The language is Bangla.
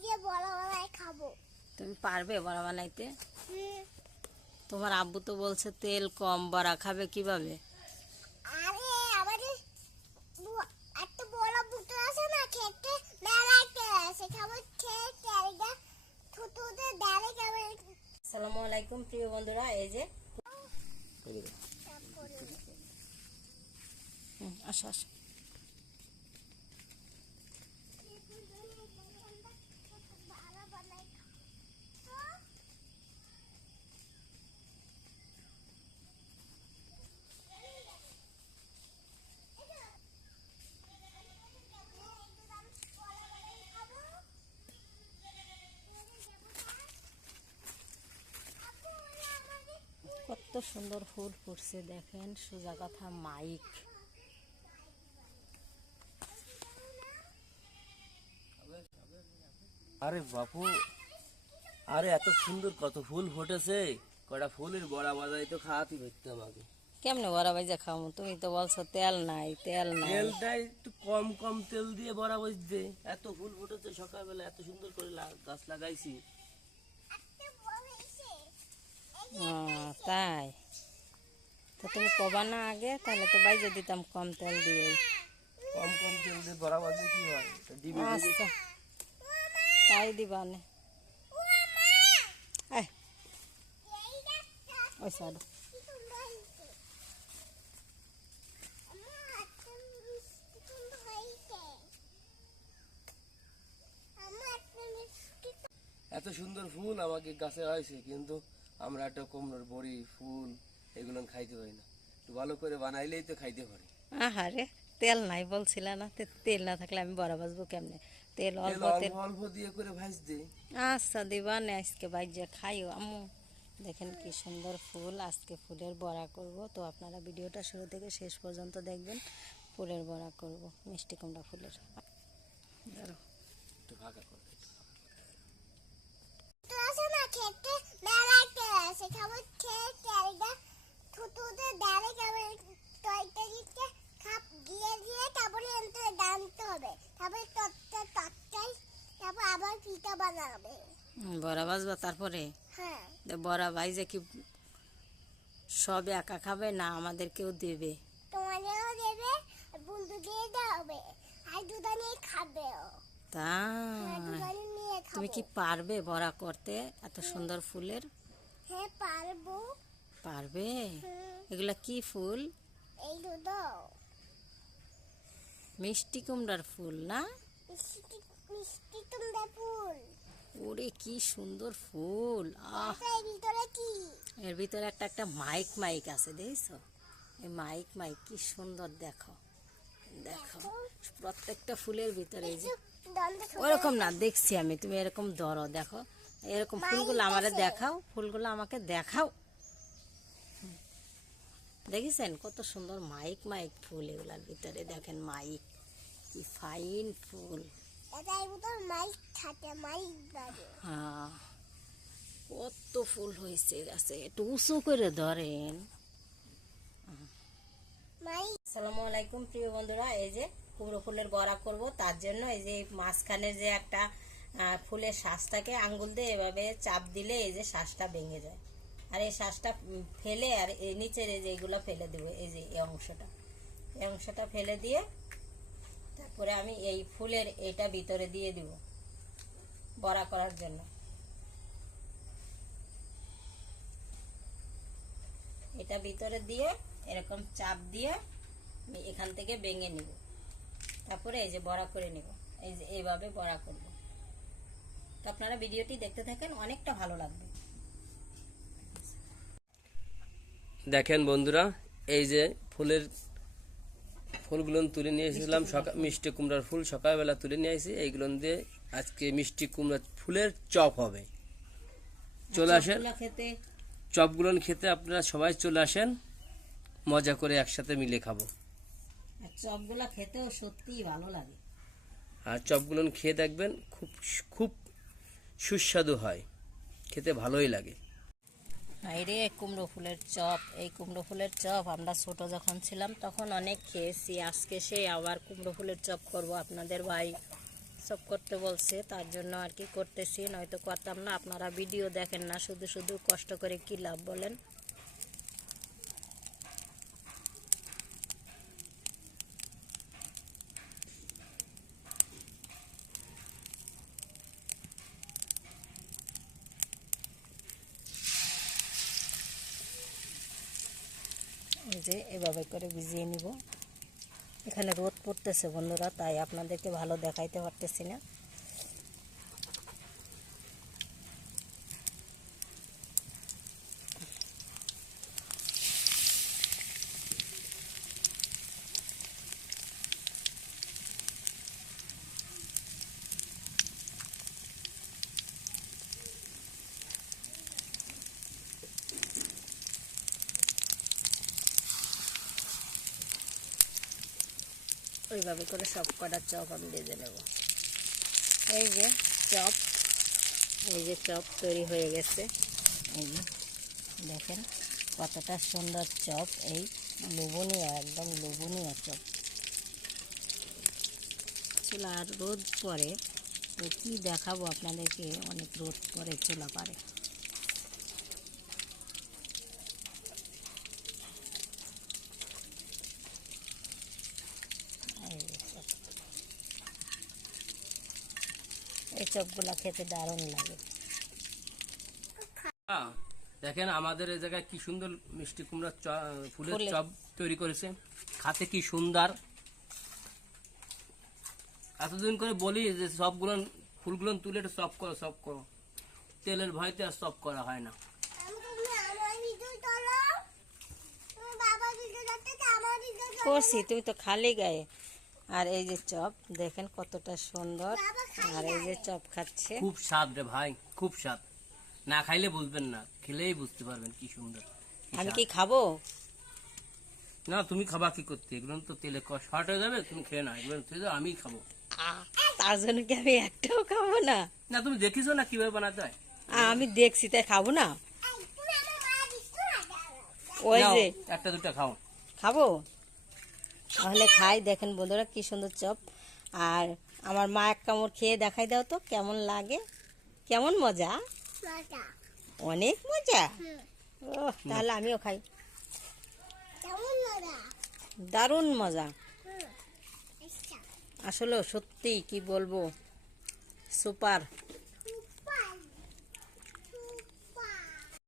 দিয়ে বড় খাব। তুমি পারবে বড়া বানাইতে তোমার আব্বু তো বলছে তেল কম বড়া খাবে কীভাবে? আরে আমাদের এত বড় বুটো আছে না খেতে মেলায় আছে খাব খেয়ে তেলটা থুতুতে ডালে খাব আসসালামু আলাইকুম প্রিয় বন্ধুরা এই যে। আসো আসো। সুন্দর ফুল ফুটছে দেখেন সোজা কথা মাইক। আরে বাপু আরে এত সুন্দর কত ফুল ফুটেছে কটা ফুলের বড়া বাজাই তো খাওয়াতে ভরতে আমাকে। কেমনে বড়া ভাইজা খাব তুমি তো বলছো তেল নাই তেল নাই। তেলটা একটু কম কম তেল দিয়ে বড়া বসবে এত ফুল ফুটেছে সকালবেলা এত সুন্দর করে গাছ লাগাইছি। তাই। তো তুমি কবা না আগে তাহলে তো বাইজে দিতাম কম তেল দিয়ে কম কম তেল দিয়ে বড়া বাজলে কি হয়? ডিমে আচ্ছা। তাই দিবা নে। ওই সাইডে। এত সুন্দর ফুল আমাকে গাছে হয়েছে কিন্তু আমরা একটা কুমড়োর বড়ি ফুল এগুলো খাইতে পারি না। একটু ভালো করে বানাইলেই তো খাইতে পারি। আহারে তেল নাই বলছিল না তে- তেল না থাকলে আমি বড়া বাজবো কেমনে? তেল অল্প তেল অল্প দিয়ে করে ভাজ দে। আচ্ছা দিবা না আজকে বাইজে খাইও আম্মু। দেখেন কি সুন্দর ফুল আজকে ফুলের বড়া করব। তো আপনারা ভিডিওটা শুরু থেকে শেষ পর্যন্ত দেখবেন ফুলের বড়া করব মিষ্টি কুমড়া ফুলের। দাঁড়াও। একটু ফাঁকা করে খেতে মেলায় তেল আছে খাব খেয়ে থুতুতে তরকারিতে খাপ দিয়ে দিয়ে তারপরে এনতে হবে। তারপরে তারপর আবার পিঠা বানাবে। বড়া বাজবা তারপরে? হ্যাঁ। তো বড়া ভাইজে কি সব একা খাবে না আমাদেরকেও দেবে? তোমাদেরও দেবে আর বন্ধুদের দেবে। আর দুজনেই খাবেও। হ্যাঁ তুমি কি পারবে বড়া করতে? এত সুন্দর ফুলের? হ্যাঁ পারব। পারবে? এগুলা কি ফুল? এই মিষ্টি কুমড়ার ফুল না? মিষ্টি তোমরা ফুল। ওরে কি সুন্দর ফুল আহ! আচ্ছা, এর ভিতরে কি? এর ভিতরে একটা একটা মাইক মাইক আছে দেখছ? এই মাইক মাইক কি সুন্দর দেখো। প্রত্যেকটা ফুলের ভিতরে যে ওরকম না দেখছি আমি তুমি এরকম ধরো দেখো এরকম ফুলগুলো আমারে দেখাও ফুলগুলো আমাকে দেখাও। দেখেছেন? কত সুন্দর মাইক মাইক ফুল এগুলার ভিতরে দেখেন মাইক কি ফাইন ফুল। হ্যাঁ কত ফুল হয়েছে গাছে একটু উঁচু করে ধরেন। আসসালামু আলাইকুম, প্রিয় বন্ধুরা। এই যে কুমড়ো ফুলের বড়া করব, তার জন্য এই যে মাঝখানে যে একটা ফুলের শ্বাসটাকে আঙ্গুল দিয়ে এভাবে চাপ দিলে এই যে শ্বাসটা ভেঙে যায়। আর এই শ্বাসটা ফেলে আর এই নিচের এই যে এইগুলো ফেলে দেবো, এই যে এই অংশটা। এই অংশটা ফেলে দিয়ে তারপরে আমি এই ফুলের এটা ভিতরে দিয়ে দিব বড়া করার জন্য। এটা ভিতরে দিয়ে এরকম চাপ দিয়ে আমি এখান থেকে ভেঙে নিব। তারপরে এই যে বড়া করে নিব। এই যে এইভাবে বড়া করব। তো আপনারা ভিডিওটি দেখতে থাকেন অনেকটা ভালো লাগবে। দেখেন বন্ধুরা এই যে ফুলের ফুলগুলো তুলে নিয়ে এসেছিলাম সকাল মিষ্টি কুমড়ার ফুল সকালবেলা তুলে নিয়ে এসেছি এইগুলো দিয়ে আজকে মিষ্টি কুমড়া ফুলের চপ হবে। চলে আসেন। চপগুলো খেতে আপনারা সবাই চলে আসেন মজা করে একসাথে মিলে খাব। চপগুলো খেতেও সত্যিই ভালো লাগে। আর চপগুলো খেয়ে দেখবেন খুব খুব সুস্বাদু হয়। খেতে ভালোই লাগে। রে কুমড়ো ফুলের চপ এই কুমড়ো ফুলের চপ আমরা ছোট যখন ছিলাম তখন অনেক খেয়েছি। আজকে সেই আবার কুমড়ো ফুলের চপ করব আপনাদের ভাই। সব করতে বলছে তার জন্য আর কি করতেছি নয়তো করতাম না। আপনারা ভিডিও দেখেন না শুধু শুধু কষ্ট করে কি লাভ বলেন এই যে এভাবে করে ভিজিয়ে নিব। এখানে রোদ পড়তেছে বন্ধুরা, তাই আপনাদেরকে ভালো দেখাইতে পারতেছি না। ওইভাবে করে সব কটা চপ আমি ভেজে নেব। এই যে চপ, এই যে চপ তৈরি হয়ে গেছে। এই যে দেখেন কতটা সুন্দর চপ, এই লোভনীয় একদম লোভনীয় চপ। চুলা রোদ পরে, তো কী দেখাবো আপনাদেরকে? অনেক রোদ পরে চুলা পারে এই যে চপ। এই চপগুলা খেতে দারুণ লাগে। দেখেন আমাদের এই জায়গায় কি সুন্দর মিষ্টি কুমড়া চ- ফুলের। চপ তৈরি করেছে। খাতে কি সুন্দর। এতদিন করে বলি যে সবগুলো ফুলগুলো তুলে একটু চপ করো চপ করো। তেলের ভয়তে আর চপ করা হয় না। করছি তুমি তো খালি গায়ে। আর এই যে চপ দেখেন কতটা সুন্দর। আর এই যে চপ খাচ্ছে। খুব স্বাদ রে ভাই খুব স্বাদ। না খাইলে বুঝবেন না খেলেই বুঝতে পারবেন কি সুন্দর আমি কি খাব? না তুমি খাবা কি করতে? এগুলো তো তেলে শর্ট হয়ে যাবে তুমি খেয়ে না এগুলো তুই আমি খাব। তার জন্য কি আমি একটাও খাব না? না তুমি দেখিছো না কীভাবে বানাতে হয়? আমি দেখছি তাই খাব না? ওই যে একটা দুটো খাও। খাব? তাহলে খাই দেখেন বন্ধুরা কি সুন্দর চপ। আর আমার মা এক কামড় খেয়ে দেখাই দাও তো কেমন লাগে? কেমন মজা? অনেক মজা? ও তাহলে আমিও খাই। দারুণ মজা। আচ্ছা। আসলে সত্যি কি বলব সুপার।